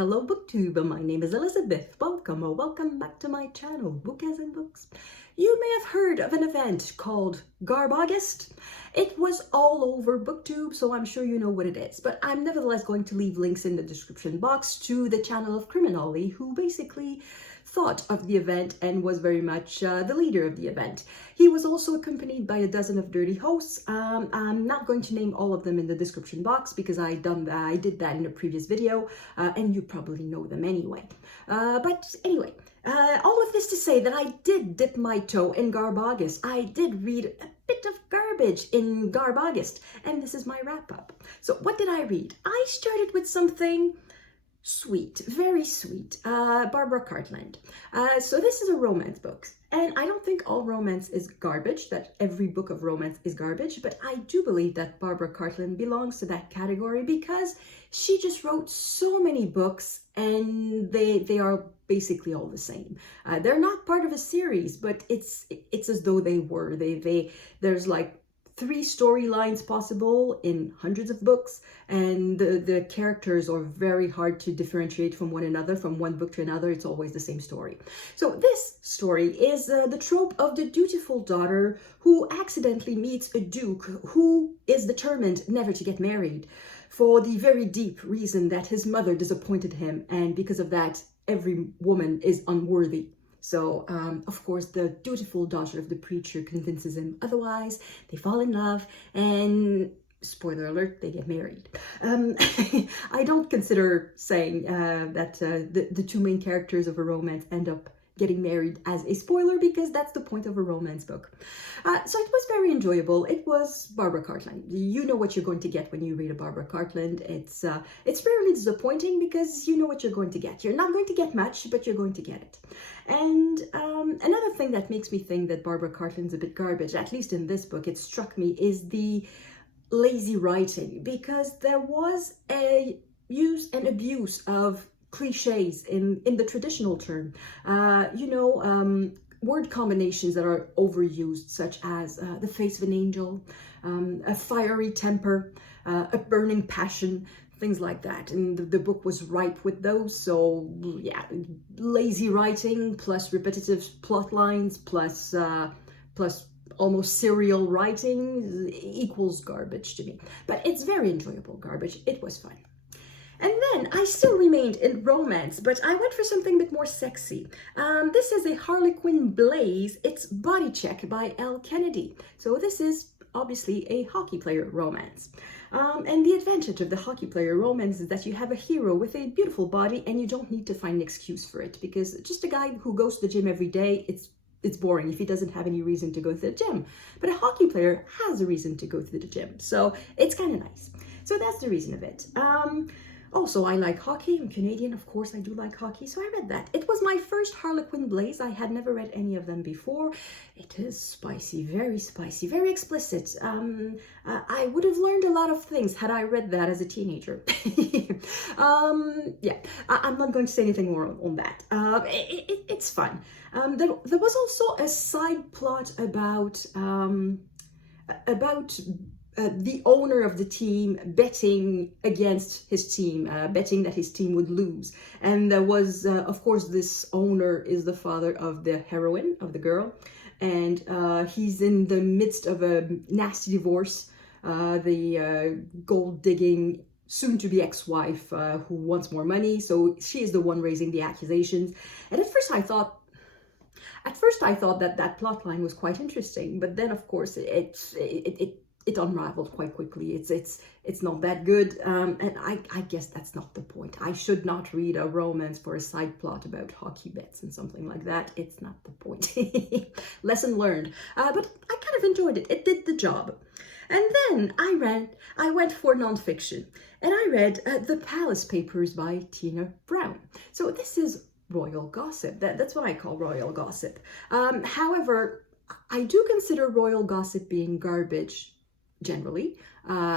Hello BookTube, my name is Elizabeth. Welcome or welcome back to my channel, Book as in Books. You may have heard of an event called GarbAugust. It was all over BookTube, so I'm sure you know what it is. But I'm nevertheless going to leave links in the description box to the channel of Criminally, who basically thought of the event and was very much the leader of the event. He was also accompanied by a dozen of dirty hosts. I'm not going to name all of them in the description box because I did that in a previous video, and you probably know them anyway. But anyway, all of this to say that I did dip my toe in GarbAugust. I did read a bit of garbage in GarbAugust, and this is my wrap-up. So what did I read? I started with something sweet, very sweet, Barbara Cartland. So this is a romance book, and I don't think all romance is garbage, that every book of romance is garbage, but I do believe that Barbara Cartland belongs to that category because she just wrote so many books and they are basically all the same. They're not part of a series, but it's as though they were. There's like 3 storylines possible in hundreds of books, and the characters are very hard to differentiate from one another. From one book to another, it's always the same story. So this story is the trope of the dutiful daughter who accidentally meets a duke who is determined never to get married for the very deep reason that his mother disappointed him, and because of that, every woman is unworthy. So, of course, the dutiful daughter of the preacher convinces him otherwise. They fall in love, and spoiler alert, they get married. I don't consider saying that the 2 main characters of a romance end up getting married as a spoiler, because that's the point of a romance book. So it was very enjoyable. It was Barbara Cartland. You know what you're going to get when you read a Barbara Cartland. It's rarely disappointing because you know what you're going to get. You're not going to get much, but you're going to get it. And another thing that makes me think that Barbara Cartland's a bit garbage, at least in this book, it struck me, is the lazy writing, because there was a use and abuse of cliches in the traditional term. Word combinations that are overused, such as the face of an angel, a fiery temper, a burning passion, things like that. And the book was ripe with those. So yeah, lazy writing plus repetitive plot lines plus almost serial writing equals garbage to me. But it's very enjoyable garbage. It was fun. And then I still remained in romance, but I went for something a bit more sexy. This is a Harlequin Blaze. It's Body Check by Elle Kennedy. So this is obviously a hockey player romance. And the advantage of the hockey player romance is that you have a hero with a beautiful body and you don't need to find an excuse for it, because just a guy who goes to the gym every day, it's boring if he doesn't have any reason to go to the gym. But a hockey player has a reason to go to the gym. So it's kind of nice. So that's the reason of it. Also, I like hockey. I'm Canadian, of course I do like hockey, so I read that. It was my first Harlequin Blaze. I had never read any of them before. It is spicy, very explicit. I would have learned a lot of things had I read that as a teenager. Yeah, I'm not going to say anything more on that. It's fun. There was also a side plot about the owner of the team betting against his team, betting that his team would lose. And there was, of course, this owner is the father of the heroine, of the girl. And he's in the midst of a nasty divorce. The gold-digging, soon-to-be ex-wife who wants more money. So she is the one raising the accusations. And at first I thought that plot line was quite interesting. But then, of course, it unraveled quite quickly. It's not that good, and I guess that's not the point. I should not read a romance for a side plot about hockey bets and something like that. It's not the point. Lesson learned. But I kind of enjoyed it. It did the job. And then I went for nonfiction, and I read The Palace Papers by Tina Brown. So this is royal gossip. That's what I call royal gossip. However, I do consider royal gossip being garbage generally,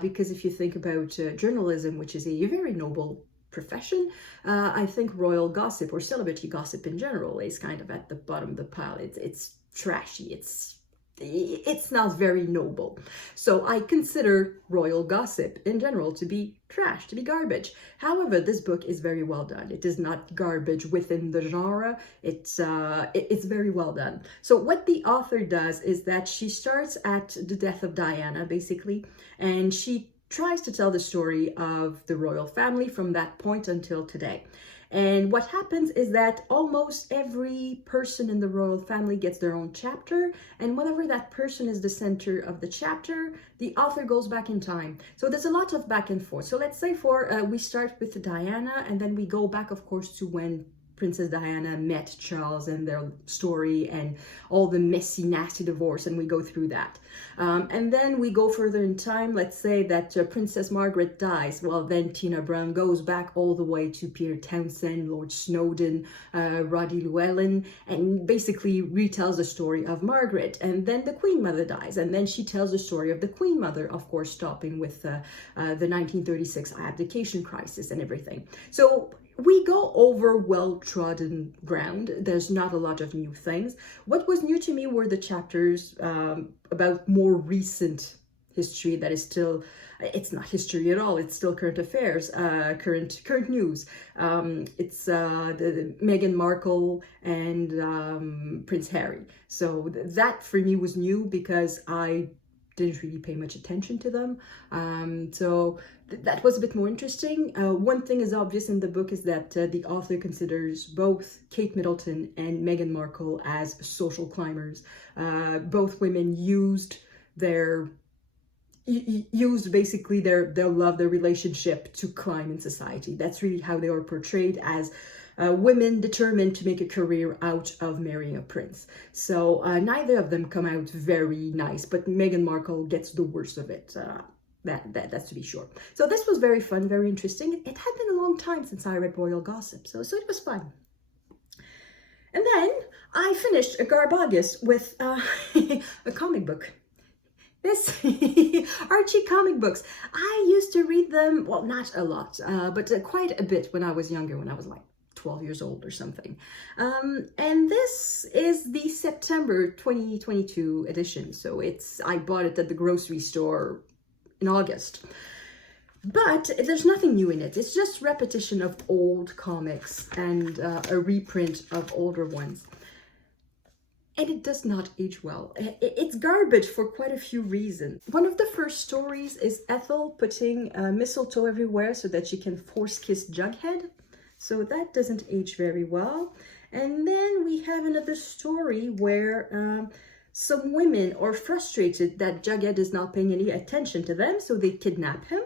because if you think about journalism, which is a very noble profession, I think royal gossip or celebrity gossip in general is kind of at the bottom of the pile. It's trashy, it's it's not very noble. So I consider royal gossip in general to be trash, to be garbage. However, this book is very well done. It is not garbage within the genre. It's very well done. So what the author does is that she starts at the death of Diana, basically, and she tries to tell the story of the royal family from that point until today. And what happens is that almost every person in the royal family gets their own chapter, and whenever that person is the center of the chapter, the author goes back in time. So there's a lot of back and forth. So let's say we start with Diana, and then we go back, of course, to when Princess Diana met Charles and their story and all the messy, nasty divorce, and we go through that. And then we go further in time. Let's say that Princess Margaret dies. Well, then Tina Brown goes back all the way to Peter Townsend, Lord Snowdon, Roddy Llewellyn, and basically retells the story of Margaret. And then the Queen Mother dies, and then she tells the story of the Queen Mother, of course, stopping with the 1936 abdication crisis and everything. So we go over well-trodden ground. There's not a lot of new things. What was new to me were the chapters about more recent history that is still, it's not history at all, it's still current affairs, current news. It's the Meghan Markle and Prince Harry. So that for me was new because I didn't really pay much attention to them. So that was a bit more interesting. One thing is obvious in the book is that the author considers both Kate Middleton and Meghan Markle as social climbers. Both women used basically their love, their relationship to climb in society. That's really how they are portrayed, as women determined to make a career out of marrying a prince. So neither of them come out very nice, but Meghan Markle gets the worst of it. That's to be sure. So this was very fun, very interesting. It had been a long time since I read royal gossip, so it was fun. And then I finished a GarbAugust with a comic book. This Archie comic books. I used to read them, well, not a lot, but quite a bit when I was younger, when I was like 12 years old or something. And this is the September 2022 edition. So I bought it at the grocery store in August. But there's nothing new in it. It's just repetition of old comics and a reprint of older ones. And it does not age well. It's garbage for quite a few reasons. One of the first stories is Ethel putting mistletoe everywhere so that she can force kiss Jughead. So that doesn't age very well. And then we have another story where some women are frustrated that Jughead is not paying any attention to them, so they kidnap him.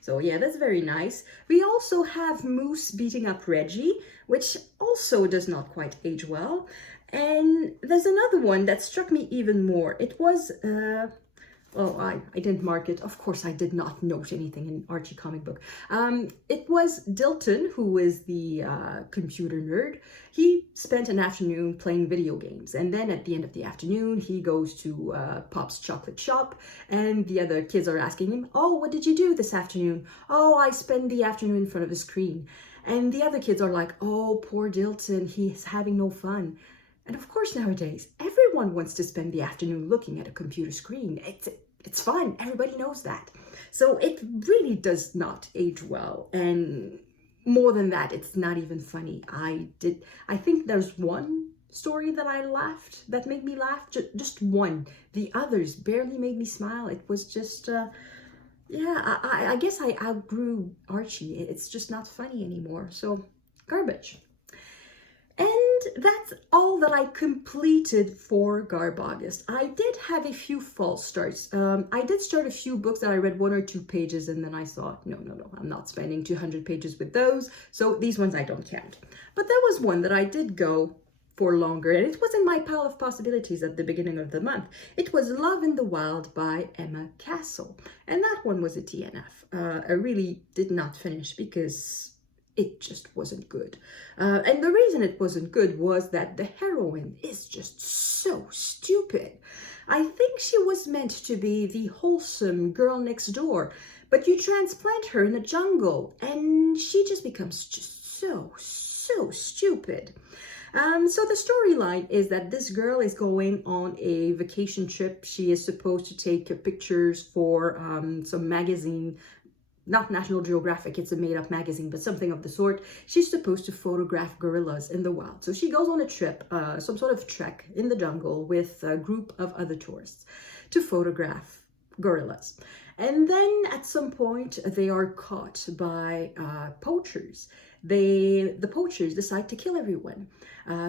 So yeah, that's very nice. We also have Moose beating up Reggie, which also does not quite age well. And there's another one that struck me even more. It was, I didn't mark it. Of course, I did not note anything in Archie comic book. It was Dilton, who is the computer nerd. He spent an afternoon playing video games. And then at the end of the afternoon, he goes to Pop's chocolate shop. And the other kids are asking him, oh, what did you do this afternoon? Oh, I spent the afternoon in front of a screen. And the other kids are like, oh, poor Dilton, he's having no fun. And of course, nowadays, everyone wants to spend the afternoon looking at a computer screen. It's fun. Everybody knows that. So it really does not age well. And more than that, it's not even funny. I think there's one story that made me laugh. Just one. The others barely made me smile. It was just, yeah, I guess I outgrew Archie. It's just not funny anymore. So garbage. And that's all that I completed for GarbAugust. I did have a few false starts. I did start a few books that I read 1 or 2 pages, and then I thought, no, I'm not spending 200 pages with those. So these ones I don't count. But there was one that I did go for longer, and it was in my pile of possibilities at the beginning of the month. It was Love in the Wild by Emma Castle. And that one was a TNF. I really did not finish because it just wasn't good. And the reason it wasn't good was that the heroine is just so stupid. I think she was meant to be the wholesome girl next door, but you transplant her in a jungle and she just becomes just so stupid. So the storyline is that this girl is going on a vacation trip. She is supposed to take pictures for some magazine, not National Geographic, it's a made-up magazine, but something of the sort. She's supposed to photograph gorillas in the wild. So she goes on a trip, some sort of trek in the jungle with a group of other tourists to photograph gorillas. And then at some point, they are caught by poachers. The poachers decide to kill everyone.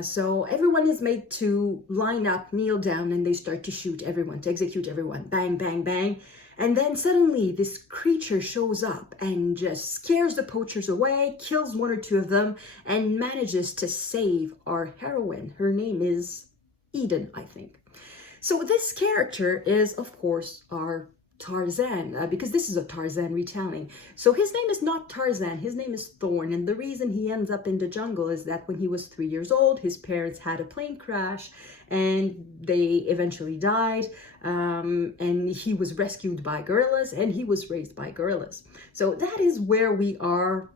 So everyone is made to line up, kneel down, and they start to shoot everyone, to execute everyone. Bang, bang, bang. And then suddenly this creature shows up and just scares the poachers away, kills one or two of them, and manages to save our heroine. Her name is Eden, I think. So this character is, of course, our Tarzan, because this is a Tarzan retelling. So his name is not Tarzan, his name is Thorn, and the reason he ends up in the jungle is that when he was 3 years old, his parents had a plane crash and they eventually died, and he was rescued by gorillas and he was raised by gorillas. So that is where we are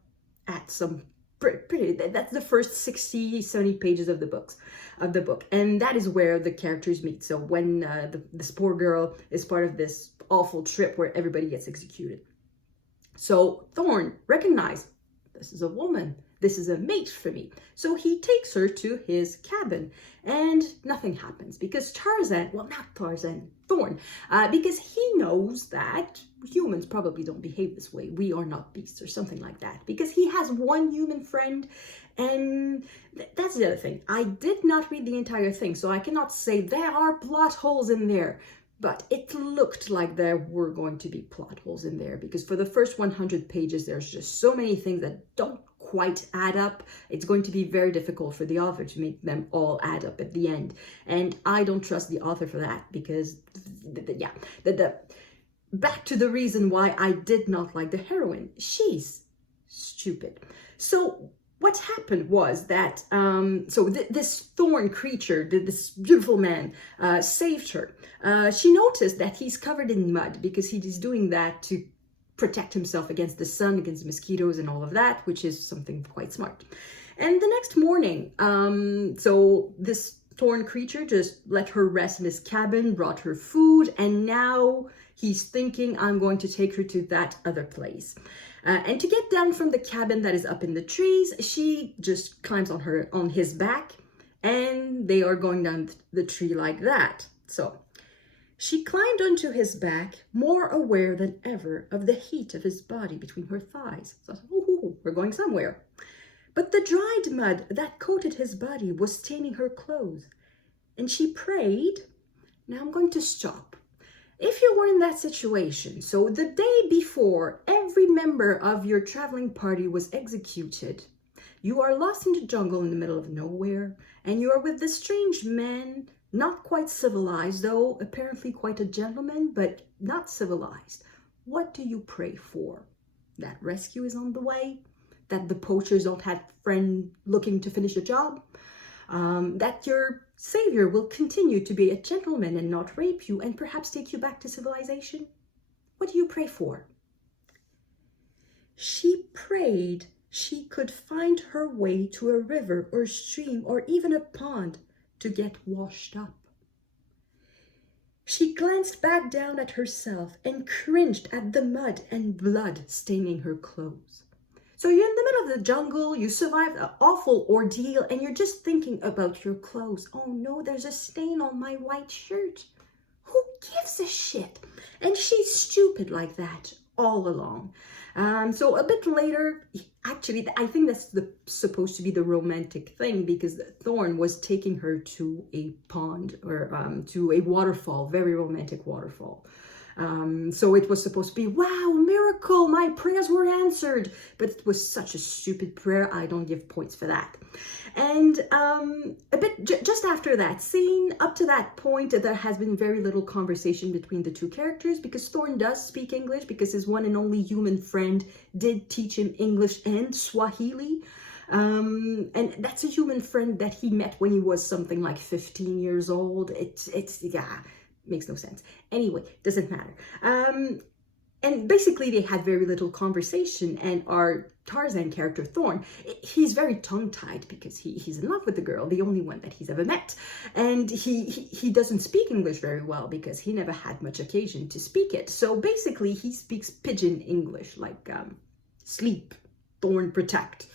at some pretty, that's the first 60, 70 pages of the book. And that is where the characters meet. So when this poor girl is part of this awful trip where everybody gets executed. So Thorn recognized, this is a woman, this is a mate for me. So he takes her to his cabin and nothing happens because Tarzan, well, not Tarzan, Thorn, because he knows that humans probably don't behave this way. We are not beasts or something like that, because he has one human friend. And that's the other thing. I did not read the entire thing, so I cannot say there are plot holes in there. But it looked like there were going to be plot holes in there, because for the first 100 pages, there's just so many things that don't quite add up. It's going to be very difficult for the author to make them all add up at the end. And I don't trust the author for that, because, back to the reason why I did not like the heroine. She's stupid. So what happened was that, this thorn creature, this beautiful man, saved her. She noticed that he's covered in mud because he is doing that to protect himself against the sun, against mosquitoes and all of that, which is something quite smart. And the next morning, so this thorn creature just let her rest in his cabin, brought her food, and now he's thinking, I'm going to take her to that other place. And to get down from the cabin that is up in the trees, she just climbs on his back, and they are going down the tree like that. So she climbed onto his back, more aware than ever of the heat of his body between her thighs. So, we're going somewhere. But the dried mud that coated his body was staining her clothes. And she prayed, now I'm going to stop. If you were in that situation, so the day before every member of your traveling party was executed, you are lost in the jungle in the middle of nowhere, and you are with this strange man, not quite civilized, though apparently quite a gentleman, but not civilized. What do you pray for? That rescue is on the way? That the poachers don't have a friend looking to finish the job? That your savior will continue to be a gentleman and not rape you and perhaps take you back to civilization? What do you pray for? She prayed she could find her way to a river or stream or even a pond to get washed up. She glanced back down at herself and cringed at the mud and blood staining her clothes. So you're in the middle of the jungle, you survived an awful ordeal, and you're just thinking about your clothes. Oh no, there's a stain on my white shirt. Who gives a shit? And she's stupid like that all along. So a bit later, actually, I think that's supposed to be the romantic thing, because Thorn was taking her to a pond or to a waterfall, very romantic waterfall. So it was supposed to be, wow, miracle, my prayers were answered. But it was such a stupid prayer, I don't give points for that. And just after that scene, up to that point, there has been very little conversation between the two characters, because Thorn does speak English, because his one and only human friend did teach him English and Swahili. And that's a human friend that he met when he was something like 15 years old. Makes no sense. Anyway, doesn't matter. And basically they had very little conversation, and our Tarzan character, Thorn, he's very tongue-tied because he's in love with the girl, the only one that he's ever met. And he doesn't speak English very well because he never had much occasion to speak it. So basically he speaks pidgin English, like sleep, Thorn, protect,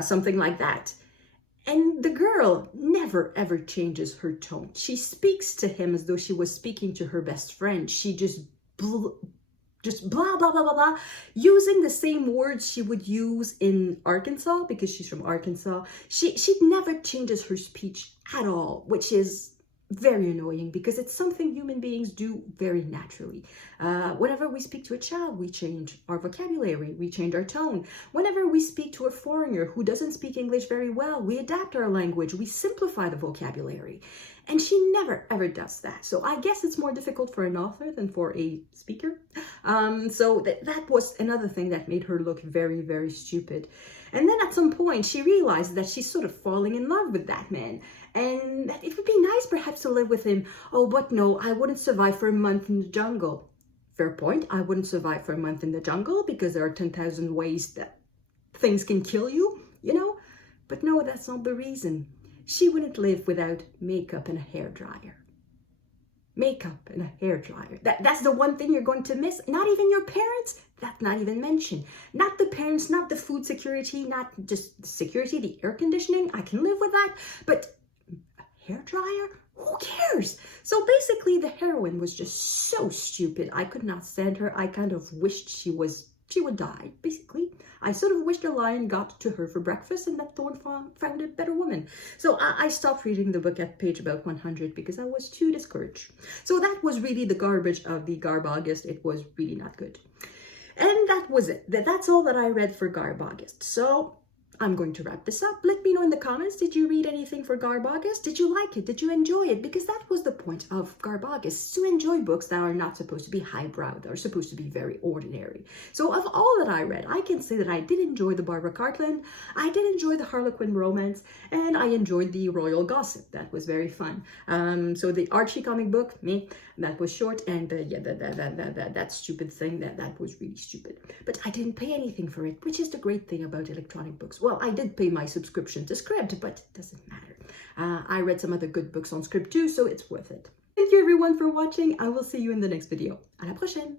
something like that. And the girl never ever changes her tone. She speaks to him as though she was speaking to her best friend. She just blah, blah, blah, blah, blah, using the same words she would use in Arkansas, because she's from Arkansas. She never changes her speech at all, which is very annoying because it's something human beings do very naturally. Whenever we speak to a child, we change our vocabulary, we change our tone. Whenever we speak to a foreigner who doesn't speak English very well, we adapt our language, we simplify the vocabulary. And she never ever does that. So I guess it's more difficult for an author than for a speaker. So that was another thing that made her look very, very stupid. And then at some point she realized that she's sort of falling in love with that man, and that it would be nice perhaps to live with him. Oh, but no, I wouldn't survive for a month in the jungle. Fair point. I wouldn't survive for a month in the jungle because there are 10,000 ways that things can kill you, you know? But no, that's not the reason. She wouldn't live without makeup and a hairdryer. Makeup and a hairdryer. That's the one thing you're going to miss. Not even your parents. That's not even mentioned. Not the parents, not the food security, not just the security, the air conditioning. I can live with that. But a hairdryer? Who cares? So basically the heroine was just so stupid. I could not stand her. I kind of wished she would die, basically. I sort of wished a lion got to her for breakfast and that Thorn found a better woman. So I stopped reading the book at page about 100 because I was too discouraged. So that was really the garbage of the GarbAugust. It was really not good. And that was it. That's all that I read for GarbAugust. So I'm going to wrap this up. Let me know in the comments, did you read anything for GarbAugust? Did you like it? Did you enjoy it? Because that was the point of GarbAugust, to enjoy books that are not supposed to be highbrow, that are supposed to be very ordinary. So of all that I read, I can say that I did enjoy the Barbara Cartland, I did enjoy the Harlequin romance, and I enjoyed the Royal Gossip. That was very fun. So the Archie comic book, that was short, and yeah, that stupid thing, that was really stupid. But I didn't pay anything for it, which is the great thing about electronic books. Well, I did pay my subscription to Scribd, but it doesn't matter. I read some other good books on Scribd too, so it's worth it. Thank you everyone for watching. I will see you in the next video. À la prochaine!